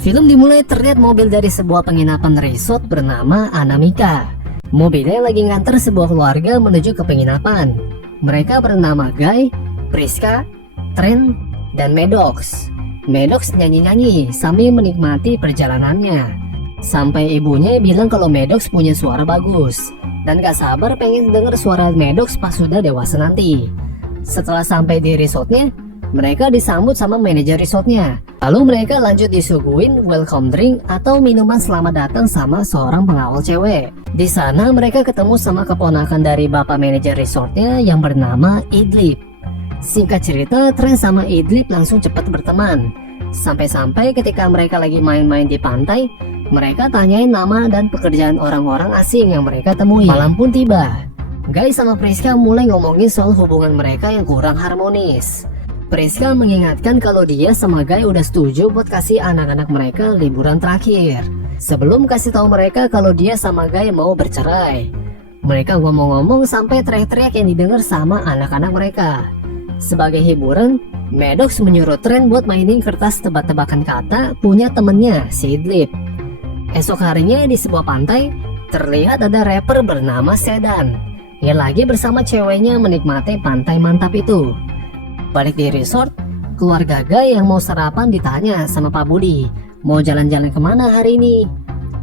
Film dimulai terlihat mobil dari sebuah penginapan resort bernama Anamika. Mobilnya lagi nganter sebuah keluarga menuju ke penginapan. Mereka bernama Guy, Priska, Trent, dan Maddox. Maddox nyanyi-nyanyi sambil menikmati perjalanannya. Sampai ibunya bilang kalau Maddox punya suara bagus dan gak sabar pengen denger suara Maddox pas sudah dewasa nanti. Setelah sampai di resortnya, mereka disambut sama manajer resortnya. Lalu mereka lanjut disuguhin welcome drink atau minuman selamat datang sama seorang pengawal cewek. Di sana mereka ketemu sama keponakan dari bapak manajer resortnya yang bernama Idlib. Singkat cerita, Trent sama Idlib langsung cepat berteman. Sampai-sampai ketika mereka lagi main-main di pantai, mereka tanyain nama dan pekerjaan orang-orang asing yang mereka temui. Malam pun tiba. Guy sama Priska mulai ngomongin soal hubungan mereka yang kurang harmonis. Priska mengingatkan kalau dia sama Guy udah setuju buat kasih anak-anak mereka liburan terakhir, sebelum kasih tahu mereka kalau dia sama Guy mau bercerai. Mereka ngomong-ngomong sampai teriak-teriak yang didengar sama anak-anak mereka. Sebagai hiburan, Maddox menyuruh Trent buat mainin kertas tebak-tebakan kata punya temennya, si Idlib. Esok harinya di sebuah pantai, terlihat ada rapper bernama Sedan yang lagi bersama ceweknya menikmati pantai mantap itu. Balik di resort, keluarga Guy yang mau sarapan ditanya sama Pak Budi, mau jalan-jalan kemana hari ini?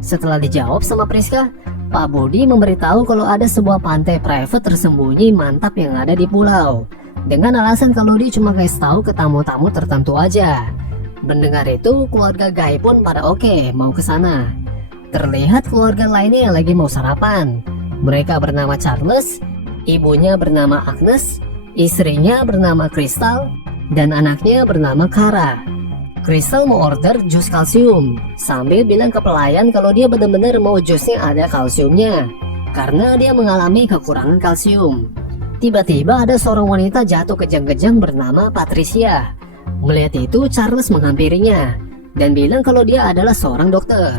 Setelah dijawab sama Priska, Pak Budi memberitahu kalau ada sebuah pantai private tersembunyi mantap yang ada di pulau, dengan alasan kalau dia cuma kasih tahu ke tamu-tamu tertentu aja. Mendengar itu, keluarga Guy pun pada oke mau ke sana. Terlihat keluarga lainnya yang lagi mau sarapan. Mereka bernama Charles, ibunya bernama Agnes, istrinya bernama Crystal, dan anaknya bernama Kara. Crystal mau order jus kalsium sambil bilang ke pelayan kalau dia benar-benar mau jusnya ada kalsiumnya karena dia mengalami kekurangan kalsium. Tiba-tiba ada seorang wanita jatuh kejang-kejang bernama Patricia. Melihat itu, Charles menghampirinya dan bilang kalau dia adalah seorang dokter.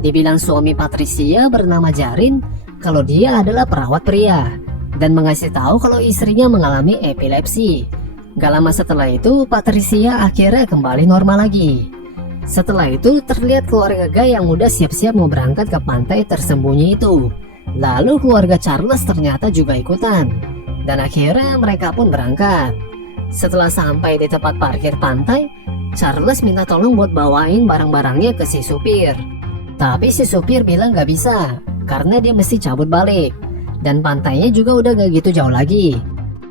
Dibilang suami Patricia bernama Jarin kalau dia adalah perawat pria, dan mengasih tahu kalau istrinya mengalami epilepsi. Gak lama setelah itu, Patricia akhirnya kembali normal lagi. Setelah itu, terlihat keluarga Guy yang udah siap-siap mau berangkat ke pantai tersembunyi itu. Lalu keluarga Charles ternyata juga ikutan, dan akhirnya mereka pun berangkat. Setelah sampai di tempat parkir pantai, Charles minta tolong buat bawain barang-barangnya ke si supir. Tapi si supir bilang gak bisa, karena dia mesti cabut balik. Dan pantainya juga udah gak gitu jauh lagi.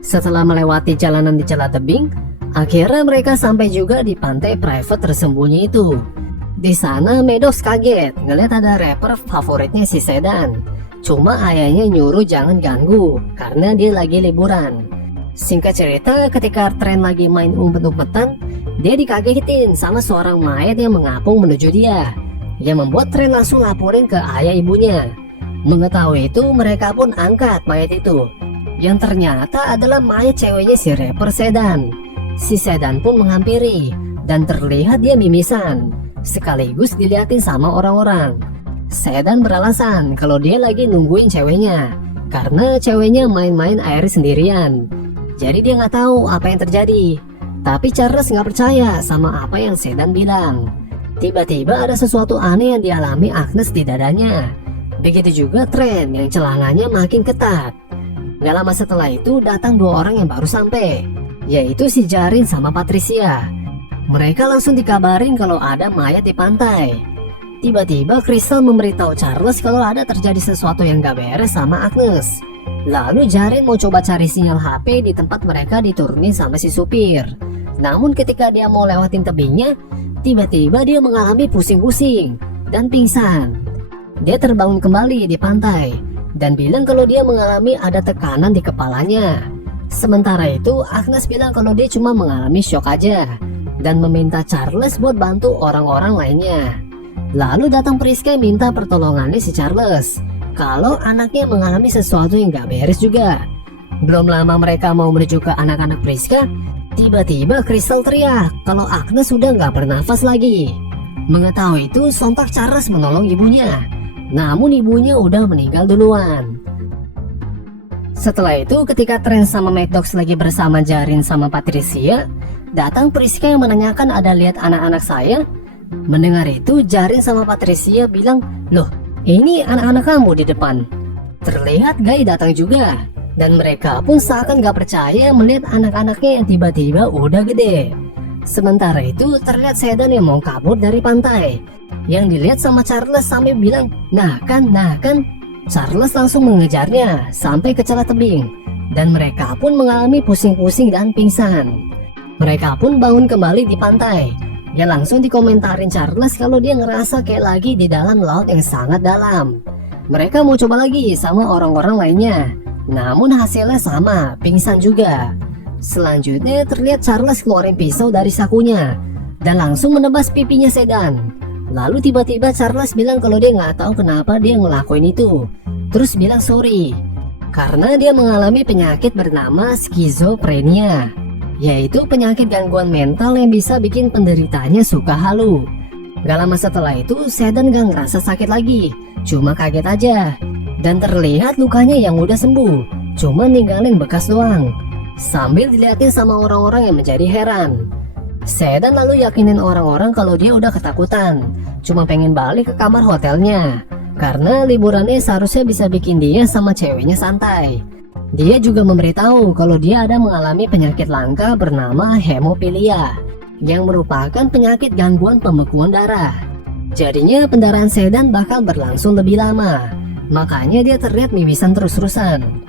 Setelah melewati jalanan di celah tebing, akhirnya mereka sampai juga di pantai private tersembunyi itu. Di sana Maddox kaget ngeliat ada rapper favoritnya si Sedan. Cuma ayahnya nyuruh jangan ganggu karena dia lagi liburan. Singkat cerita, ketika Trent lagi main umpet-umpetan, dia dikagetin sama seorang mayat yang mengapung menuju dia, yang membuat Trent langsung laporin ke ayah ibunya. Mengetahui itu, mereka pun angkat mayat itu, yang ternyata adalah mayat ceweknya si rapper Sedan. Si Sedan pun menghampiri, dan terlihat dia mimisan, sekaligus dilihatin sama orang-orang. Sedan beralasan kalau dia lagi nungguin ceweknya, karena ceweknya main-main air sendirian. Jadi dia nggak tahu apa yang terjadi. Tapi Charles nggak percaya sama apa yang Sedan bilang. Tiba-tiba ada sesuatu aneh yang dialami Agnes di dadanya. Begitu juga Trent yang celananya makin ketat. Gak lama setelah itu datang dua orang yang baru sampai, yaitu si Jarin sama Patricia. Mereka langsung dikabarin kalau ada mayat di pantai. Tiba-tiba Crystal memberitahu Charles kalau ada terjadi sesuatu yang gak beres sama Agnes. Lalu Jarin mau coba cari sinyal HP di tempat mereka diturunin sama si supir. Namun ketika dia mau lewatin tebingnya, tiba-tiba dia mengalami pusing-pusing dan pingsan. Dia terbangun kembali di pantai dan bilang kalau dia mengalami ada tekanan di kepalanya. Sementara itu Agnes bilang kalau dia cuma mengalami shock aja dan meminta Charles buat bantu orang-orang lainnya. Lalu datang Priska minta pertolongannya si Charles kalau anaknya mengalami sesuatu yang gak beres juga. Belum lama mereka mau menuju ke anak-anak Priska, tiba-tiba Crystal teriak kalau Agnes sudah gak bernafas lagi. Mengetahui itu, sontak Charles menolong ibunya. Namun ibunya udah meninggal duluan. Setelah itu, ketika Trent sama Maddox lagi bersama Jarin sama Patricia, datang Priska yang menanyakan ada lihat anak-anak saya. Mendengar itu, Jarin sama Patricia bilang, "Loh, ini anak-anak kamu di depan." Terlihat Guy datang juga, dan mereka pun seakan gak percaya melihat anak-anaknya yang tiba-tiba udah gede. Sementara itu terlihat Sedan yang mau kabur dari pantai. Yang dilihat sama Charles sampai bilang, nah kan. Charles langsung mengejarnya sampai ke celah tebing, dan mereka pun mengalami pusing-pusing dan pingsan. Mereka pun bangun kembali di pantai. Ya langsung dikomentarin Charles kalau dia ngerasa kayak lagi di dalam laut yang sangat dalam. Mereka mau coba lagi sama orang-orang lainnya, namun hasilnya sama, pingsan juga. Selanjutnya terlihat Charles keluarin pisau dari sakunya dan langsung menebas pipinya Sedan. Lalu tiba-tiba Charles bilang kalau dia nggak tahu kenapa dia ngelakuin itu. Terus bilang sorry karena dia mengalami penyakit bernama skizofrenia, yaitu penyakit gangguan mental yang bisa bikin penderitanya suka halu. Gak lama setelah itu Sedan gak ngerasa sakit lagi, cuma kaget aja. Dan terlihat lukanya yang udah sembuh, cuma ninggalin bekas doang. Sambil dilihatin sama orang-orang yang menjadi heran, Sedan lalu yakinin orang-orang kalau dia udah ketakutan, cuma pengen balik ke kamar hotelnya. Karena liburannya seharusnya bisa bikin dia sama ceweknya santai. Dia juga memberitahu kalau dia ada mengalami penyakit langka bernama hemofilia, yang merupakan penyakit gangguan pembekuan darah. Jadinya pendarahan Sedan bakal berlangsung lebih lama, makanya dia terlihat mimisan terus-terusan.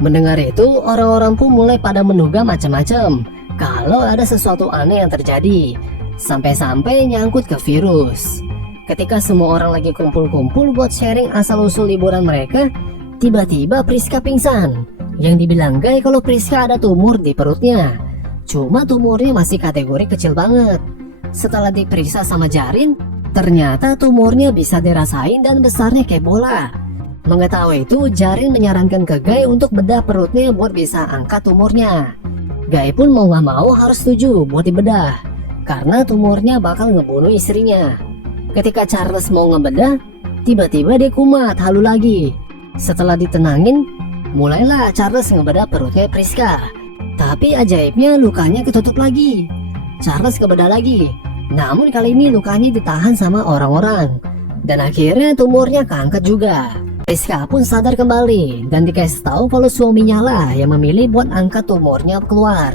Mendengar itu, orang-orang pun mulai pada menduga macam-macam kalau ada sesuatu aneh yang terjadi, sampai-sampai nyangkut ke virus. Ketika semua orang lagi kumpul-kumpul buat sharing asal-usul liburan mereka, tiba-tiba Priska pingsan. Yang dibilang Guy kalau Priska ada tumor di perutnya, cuma tumornya masih kategori kecil banget. Setelah diperiksa sama Jarin, ternyata tumornya bisa dirasain dan besarnya kayak bola. Mengetahui itu, Jarin menyarankan ke Guy untuk bedah perutnya buat bisa angkat tumornya. Guy pun mau gak mau harus setuju buat dibedah, karena tumornya bakal ngebunuh istrinya. Ketika Charles mau ngebedah, tiba-tiba dia kumat halu lagi. Setelah ditenangin, mulailah Charles ngebedah perutnya Priska. Tapi ajaibnya lukanya ketutup lagi. Charles ngebedah lagi, namun kali ini lukanya ditahan sama orang-orang. Dan akhirnya tumornya keangkat juga. Priska pun sadar kembali dan dikasih tahu kalau suaminya lah yang memilih buat angkat tumornya keluar.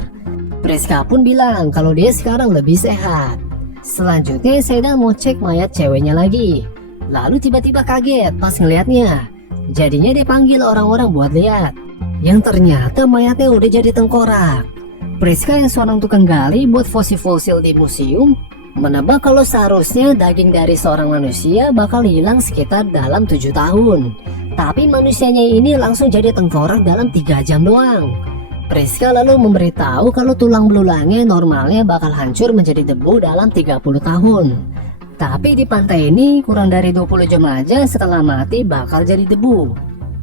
Priska pun bilang kalau dia sekarang lebih sehat. Selanjutnya Sedan mau cek mayat ceweknya lagi. Lalu tiba-tiba kaget pas ngeliatnya. Jadinya dia panggil orang-orang buat lihat. Yang ternyata mayatnya udah jadi tengkorak. Priska yang seorang tukang gali buat fosil-fosil di museum menebak kalau seharusnya daging dari seorang manusia bakal hilang sekitar dalam 7 tahun. Tapi manusianya ini langsung jadi tengkorak dalam 3 jam doang. Priska lalu memberitahu kalau tulang belulangnya normalnya bakal hancur menjadi debu dalam 30 tahun. Tapi di pantai ini kurang dari 20 jam aja setelah mati bakal jadi debu.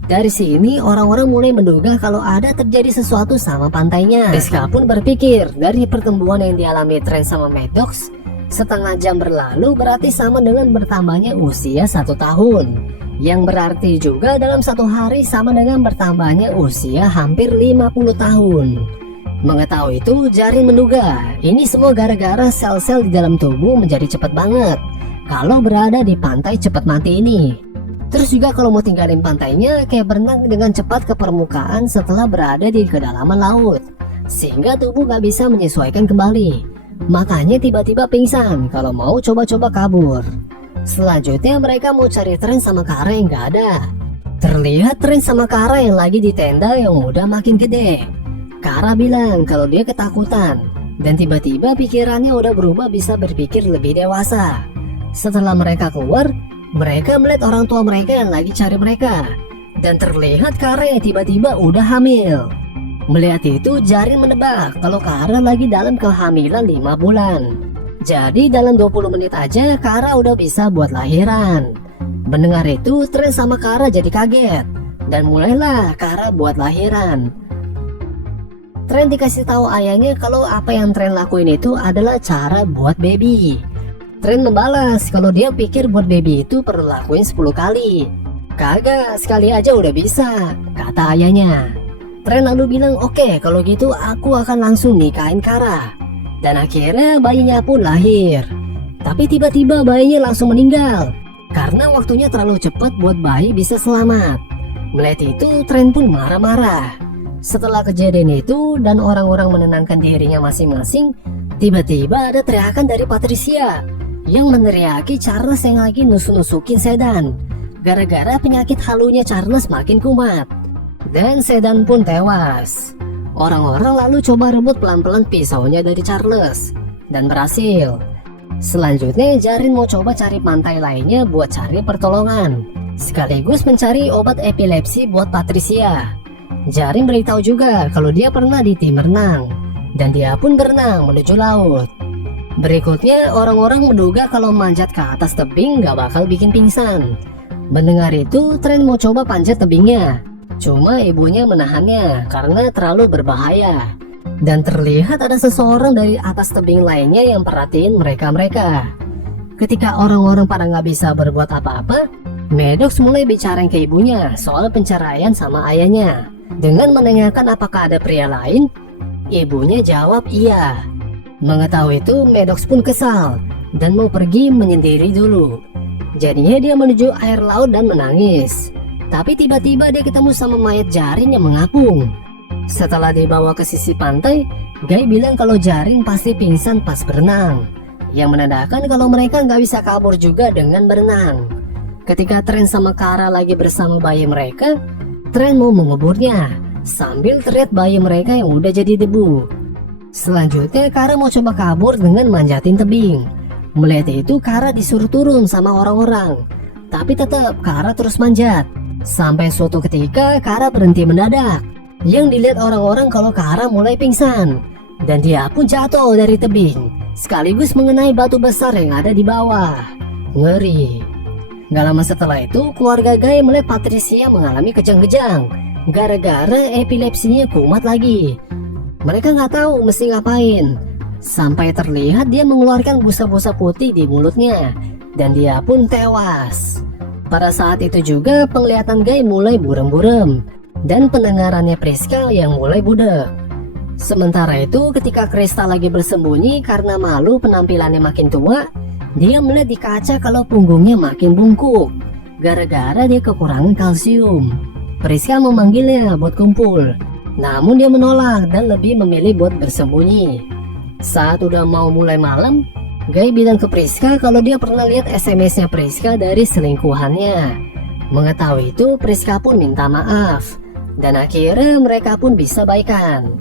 Dari sini orang-orang mulai menduga kalau ada terjadi sesuatu sama pantainya. Priska pun berpikir dari pertemuan yang dialami Trent sama Maddox, setengah jam berlalu berarti sama dengan bertambahnya usia 1 tahun. Yang berarti juga dalam 1 hari sama dengan bertambahnya usia hampir 50 tahun. Mengetahui itu, Jarin menduga ini semua gara-gara sel-sel di dalam tubuh menjadi cepat banget kalau berada di pantai cepat mati ini. Terus juga kalau mau tinggalin pantainya kayak berenang dengan cepat ke permukaan setelah berada di kedalaman laut, sehingga tubuh gak bisa menyesuaikan kembali. Makanya tiba-tiba pingsan kalau mau coba-coba kabur. Selanjutnya mereka mau cari Trent sama Kara yang gak ada. Terlihat Trent sama Kara yang lagi di tenda yang udah makin gede. Kara bilang kalau dia ketakutan dan tiba-tiba pikirannya udah berubah bisa berpikir lebih dewasa. Setelah mereka keluar, mereka melihat orang tua mereka yang lagi cari mereka. Dan terlihat Kara yang tiba-tiba udah hamil. Melihat itu, Jarin menebak kalau Kara lagi dalam kehamilan 5 bulan. Jadi dalam 20 menit aja Kara udah bisa buat lahiran. Mendengar itu, Trent sama Kara jadi kaget dan mulailah Kara buat lahiran. Trent dikasih tahu ayahnya kalau apa yang Trent lakuin itu adalah cara buat baby. Trent membalas kalau dia pikir buat baby itu perlu lakuin 10 kali. Kagak, sekali aja udah bisa, kata ayahnya. Trent lalu bilang oke, kalau gitu aku akan langsung nikahin Kara. Dan akhirnya bayinya pun lahir. Tapi tiba-tiba bayinya langsung meninggal karena waktunya terlalu cepat buat bayi bisa selamat. Melihat itu, Trent pun marah-marah. Setelah kejadian itu dan orang-orang menenangkan dirinya masing-masing, tiba-tiba ada teriakan dari Patricia yang meneriaki Charles yang lagi nusuk-nusukin Sedan. Gara-gara penyakit halunya Charles makin kumat dan Sedan pun tewas. Orang-orang lalu coba rebut pelan-pelan pisaunya dari Charles dan berhasil. Selanjutnya Jarin mau coba cari pantai lainnya buat cari pertolongan, sekaligus mencari obat epilepsi buat Patricia. Jarin beritahu juga kalau dia pernah di tim renang dan dia pun berenang menuju laut. Berikutnya orang-orang menduga kalau manjat ke atas tebing gak bakal bikin pingsan. Mendengar itu, Trent mau coba panjat tebingnya, cuma ibunya menahannya karena terlalu berbahaya. Dan terlihat ada seseorang dari atas tebing lainnya yang perhatiin mereka-mereka. Ketika orang-orang pada nggak bisa berbuat apa-apa, Maddox mulai bicara ke ibunya soal penceraian sama ayahnya. Dengan menanyakan apakah ada pria lain, ibunya jawab iya. Mengetahui itu, Maddox pun kesal dan mau pergi menyendiri dulu. Jadinya dia menuju air laut dan menangis. Tapi tiba-tiba dia ketemu sama mayat Jarin yang mengapung. Setelah dibawa ke sisi pantai, Guy bilang kalau Jarin pasti pingsan pas berenang, yang menandakan kalau mereka nggak bisa kabur juga dengan berenang. Ketika Trent sama Kara lagi bersama bayi mereka, Trent mau menguburnya sambil teriak bayi mereka yang udah jadi debu. Selanjutnya Kara mau coba kabur dengan manjatin tebing. Melihat itu Kara disuruh turun sama orang-orang, tapi tetap Kara terus manjat. Sampai suatu ketika Kara berhenti mendadak, yang dilihat orang-orang kalau Kara mulai pingsan dan dia pun jatuh dari tebing sekaligus mengenai batu besar yang ada di bawah. Ngeri. Gak lama setelah itu keluarga Guy melihat Patricia mengalami kejang-kejang gara-gara epilepsinya kumat lagi. Mereka nggak tahu mesti ngapain sampai terlihat dia mengeluarkan busa-busa putih di mulutnya dan dia pun tewas. Pada saat itu juga penglihatan Guy mulai burem-burem dan pendengarannya Priska yang mulai budak. Sementara itu ketika Krista lagi bersembunyi karena malu penampilannya makin tua, dia melihat di kaca kalau punggungnya makin bungkuk gara-gara dia kekurangan kalsium. Priska memanggilnya buat kumpul, namun dia menolak dan lebih memilih buat bersembunyi. Saat udah mau mulai malam, Guy bilang ke Priska kalau dia pernah lihat SMS-nya Priska dari selingkuhannya. Mengetahui itu, Priska pun minta maaf dan akhirnya mereka pun bisa baikan.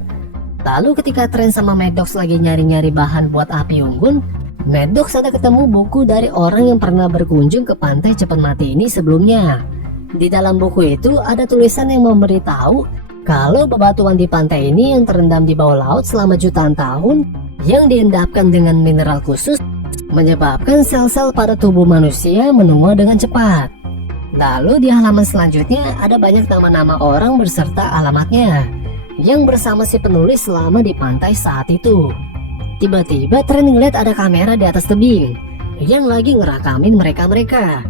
Lalu ketika Trent sama Maddox lagi nyari-nyari bahan buat api unggun, Maddox ada ketemu buku dari orang yang pernah berkunjung ke pantai cepat mati ini sebelumnya. Di dalam buku itu ada tulisan yang memberitahu kalau bebatuan di pantai ini yang terendam di bawah laut selama jutaan tahun yang diendapkan dengan mineral khusus menyebabkan sel-sel pada tubuh manusia menua dengan cepat. Lalu di halaman selanjutnya ada banyak nama-nama orang berserta alamatnya yang bersama si penulis selama di pantai saat itu. Tiba-tiba Trent ngeliat ada kamera di atas tebing yang lagi ngerakamin mereka-mereka.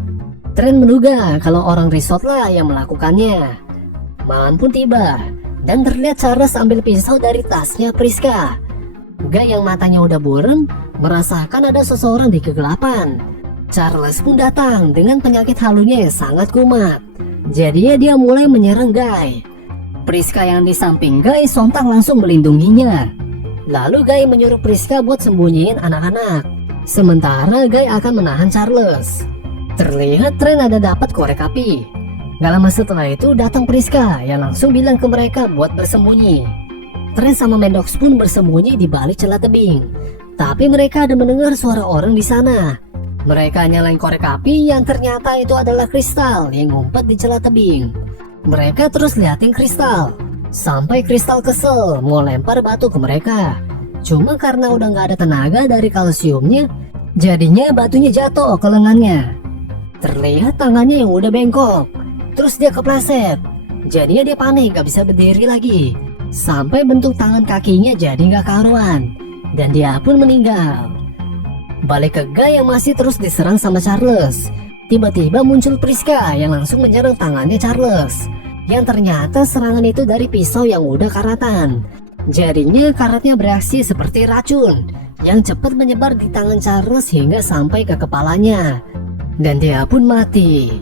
Trent menduga kalau orang resort lah yang melakukannya. Malam pun tiba dan terlihat Charles ambil pisau dari tasnya Priska. Guy yang matanya udah buram merasakan ada seseorang di kegelapan. Charles pun datang dengan penyakit halunya yang sangat kumat. Jadinya dia mulai menyerang Guy. Priska yang di samping Guy sontak langsung melindunginya. Lalu Guy menyuruh Priska buat sembunyiin anak-anak, sementara Guy akan menahan Charles. Terlihat Trent ada dapat korek api. Gak lama setelah itu datang Priska yang langsung bilang ke mereka buat bersembunyi. Trent sama Maddox pun bersembunyi di balik celah tebing, tapi mereka ada mendengar suara orang di sana. Mereka nyalain korek api yang ternyata itu adalah Kristal yang ngumpet di celah tebing. Mereka terus liatin Kristal sampai Kristal kesel mau lempar batu ke mereka. Cuma karena udah gak ada tenaga dari kalsiumnya, jadinya batunya jatuh ke lengannya. Terlihat tangannya yang udah bengkok, terus dia kepleset. Jadinya dia panik gak bisa berdiri lagi, sampai bentuk tangan kakinya jadi gak karuan dan dia pun meninggal. Balik ke Guy yang masih terus diserang sama Charles. Tiba-tiba muncul Priska yang langsung menyerang tangannya Charles, yang ternyata serangan itu dari pisau yang udah karatan. Jadinya karatnya bereaksi seperti racun yang cepat menyebar di tangan Charles hingga sampai ke kepalanya, dan dia pun mati.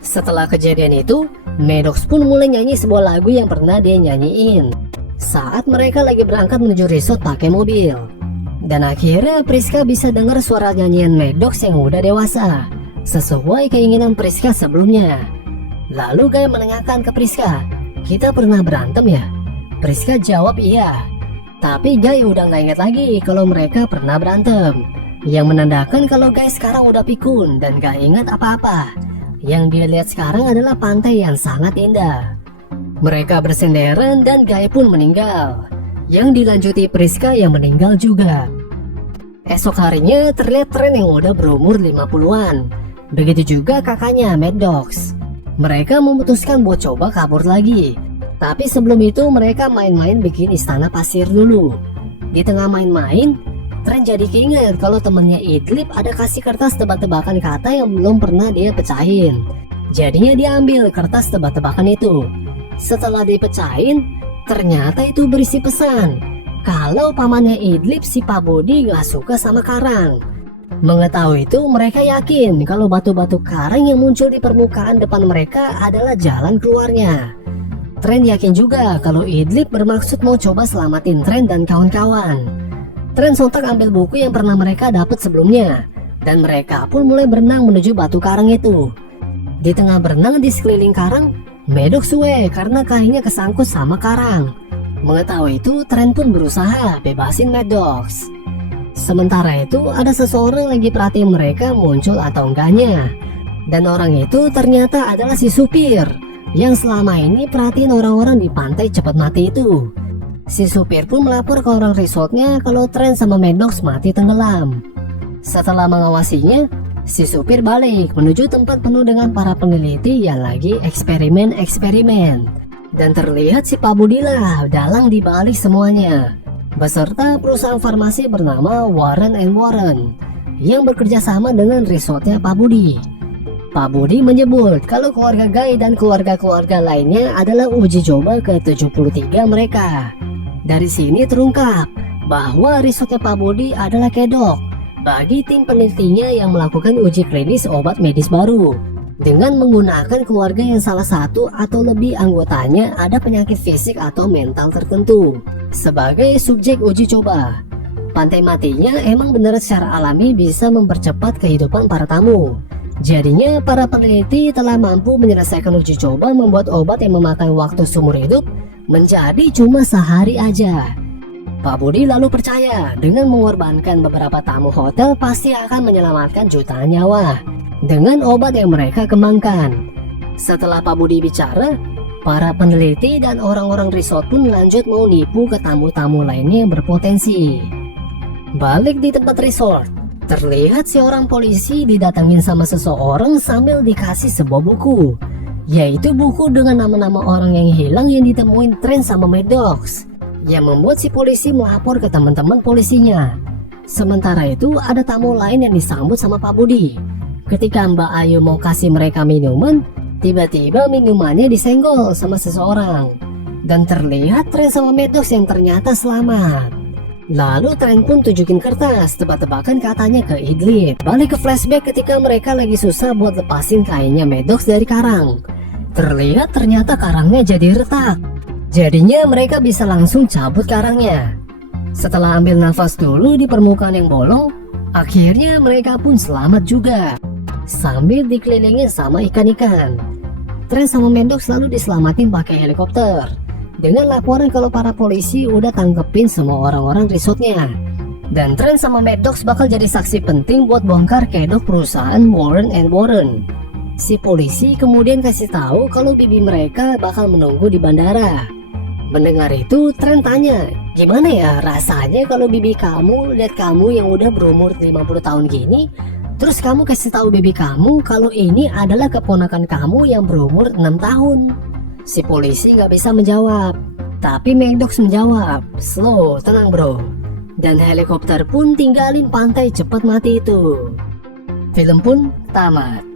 Setelah kejadian itu, Maddox pun mulai nyanyi sebuah lagu yang pernah dia nyanyiin saat mereka lagi berangkat menuju resort pakai mobil. Dan akhirnya Priska bisa dengar suara nyanyian Maddox yang udah dewasa, sesuai keinginan Priska sebelumnya. Lalu Guy menanyakan ke Priska, "Kita pernah berantem ya?" Priska jawab iya. Tapi Guy udah gak ingat lagi kalau mereka pernah berantem, yang menandakan kalau Guy sekarang udah pikun dan gak ingat apa-apa. Yang dia lihat sekarang adalah pantai yang sangat indah. Mereka bersenderan dan Guy pun meninggal, yang dilanjuti Priska yang meninggal juga. Esok harinya terlihat Trent yang udah berumur 50-an. Begitu juga kakaknya Maddox. Mereka memutuskan buat coba kabur lagi. Tapi sebelum itu mereka main-main bikin istana pasir dulu. Di tengah main-main, Trent jadi keinget kalau temennya Idlib ada kasih kertas tebak-tebakan kata yang belum pernah dia pecahin. Jadinya dia ambil kertas tebak-tebakan itu. Setelah dipecahin, ternyata itu berisi pesan kalau pamannya Idlib si Pak Budi gak suka sama karang. Mengetahui itu, mereka yakin kalau batu-batu karang yang muncul di permukaan depan mereka adalah jalan keluarnya. Trent yakin juga kalau Idlib bermaksud mau coba selamatin Trent dan kawan-kawan. Trent sontak ambil buku yang pernah mereka dapat sebelumnya, dan mereka pun mulai berenang menuju batu karang itu. Di tengah berenang di sekeliling karang, Maddox suwe karena kakinya kesangkut sama karang. Mengetahui itu, Trent pun berusaha bebasin Maddox. Sementara itu, ada seseorang lagi perhatiin mereka muncul atau enggaknya. Dan orang itu ternyata adalah si supir yang selama ini perhatiin orang-orang di pantai cepat mati itu. Si supir pun melapor ke orang resortnya kalau Trent sama Maddox mati tenggelam. Setelah mengawasinya, si supir balik menuju tempat penuh dengan para peneliti yang lagi eksperimen. Dan terlihat si Pak Budilah dalang di balik semuanya, beserta perusahaan farmasi bernama Warren & Warren yang bekerja sama dengan resortnya Pak Budi. Pak Budi menyebut kalau keluarga Guy dan keluarga-keluarga lainnya adalah uji coba ke-73 mereka. Dari sini terungkap bahwa resortnya Pak Budi adalah kedok bagi tim penelitinya yang melakukan uji klinis obat medis baru dengan menggunakan keluarga yang salah satu atau lebih anggotanya ada penyakit fisik atau mental tertentu sebagai subjek uji coba. Pantai matinya emang benar secara alami bisa mempercepat kehidupan para tamu. Jadinya para peneliti telah mampu menyelesaikan uji coba membuat obat yang memakan waktu seumur hidup menjadi cuma sehari aja. Pak Budi lalu percaya dengan mengorbankan beberapa tamu hotel pasti akan menyelamatkan jutaan nyawa dengan obat yang mereka kembangkan. Setelah Pak Budi bicara, para peneliti dan orang-orang resort pun lanjut mau nipu ke tamu-tamu lainnya yang berpotensi. Balik di tempat resort, terlihat seorang polisi didatangin sama seseorang sambil dikasih sebuah buku, yaitu buku dengan nama-nama orang yang hilang yang ditemuin Trent sama Maddox, yang membuat si polisi melapor ke teman-teman polisinya. Sementara itu ada tamu lain yang disambut sama Pak Budi. Ketika Mbak Ayu mau kasih mereka minuman, tiba-tiba minumannya disenggol sama seseorang, dan terlihat Trent sama Maddox yang ternyata selamat. Lalu Trent pun tunjukin kertas tebak-tebakan katanya ke Idlib. Balik ke flashback ketika mereka lagi susah buat lepasin kainnya Maddox dari karang. Terlihat ternyata karangnya jadi retak. Jadinya mereka bisa langsung cabut karangnya. Setelah ambil nafas dulu di permukaan yang bolong, akhirnya mereka pun selamat juga sambil dikelilingi sama ikan-ikan. Trent sama Maddox lalu diselamatin pakai helikopter dengan laporan kalau para polisi udah tangkepin semua orang-orang resortnya. Dan Trent sama Maddox bakal jadi saksi penting buat bongkar kedok perusahaan Warren & Warren. Si polisi kemudian kasih tahu kalau bibi mereka bakal menunggu di bandara. Mendengar itu, Trent tanya, "Gimana ya rasanya kalau bibi kamu lihat kamu yang udah berumur 50 tahun gini, terus kamu kasih tahu bibi kamu kalau ini adalah keponakan kamu yang berumur 6 tahun?" Si polisi nggak bisa menjawab, tapi Maddox menjawab, "Slow, tenang bro." Dan helikopter pun tinggalin pantai cepat mati itu. Film pun tamat.